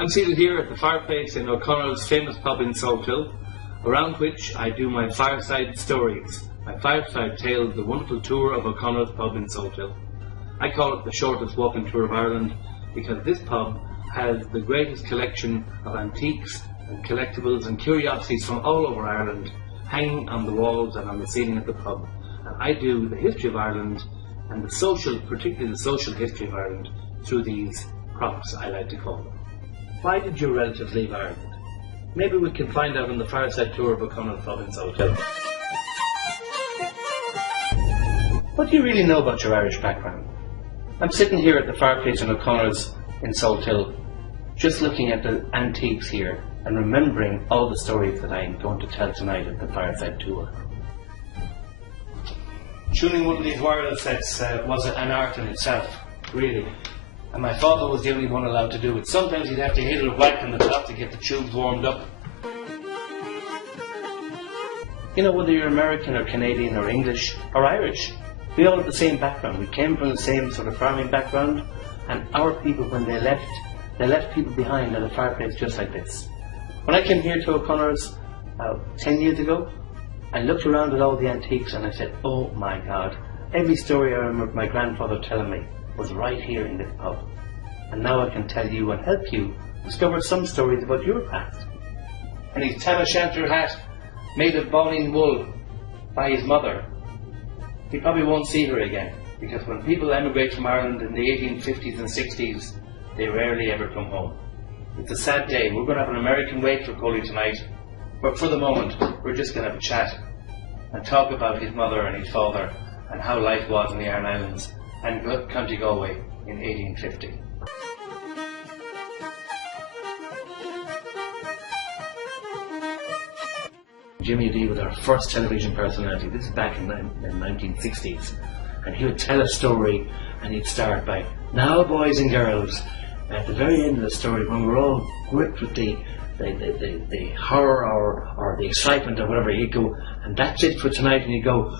I'm seated here at the fireplace in O'Connell's famous pub in Salthill, around which I do my Fireside stories, my Fireside tales, the wonderful tour of O'Connell's pub in Salthill. I call it the shortest walking tour of Ireland because this pub has the greatest collection of antiques and collectibles and curiosities from all over Ireland hanging on the walls and on the ceiling of the pub. And I do the history of Ireland and the social, particularly the social history of Ireland, through these props, I like to call them. Why did your relatives leave Ireland? Maybe we can find out on the Fireside tour of O'Connell's pub in Salthill. What do you really know about your Irish background? I'm sitting here at the fireplace in O'Connell's in Salthill, just looking at the antiques here and remembering all the stories that I'm going to tell tonight at the Fireside tour. Tuning one of these wireless sets was an art in itself, really. And my father was the only one allowed to do it. Sometimes he'd have to hit it a whack on the top to get the tubes warmed up. You know, whether you're American or Canadian or English or Irish, we all have the same background. We came from the same sort of farming background, and our people, when they left people behind at a fireplace just like this. When I came here to O'Connor's 10 years ago, I looked around at all the antiques and I said, oh my God, every story I remember my grandfather telling me was right here in this pub. And now I can tell you and help you discover some stories about your past. And his tam o' shanter hat, made of boning wool by his mother. He probably won't see her again, because when people emigrate from Ireland in the 1850s and 60s, they rarely ever come home. It's a sad day. We're going to have an American wake for Coley tonight, but for the moment, we're just going to have a chat and talk about his mother and his father and how life was in the Iron Islands and County Galway in 1850. Jimmy D was our first television personality. This is back in the 1960s. And he would tell a story and he'd start by, now boys and girls, at the very end of the story, when we're all gripped with the horror or the excitement or whatever, he'd go, and that's it for tonight, and he'd go,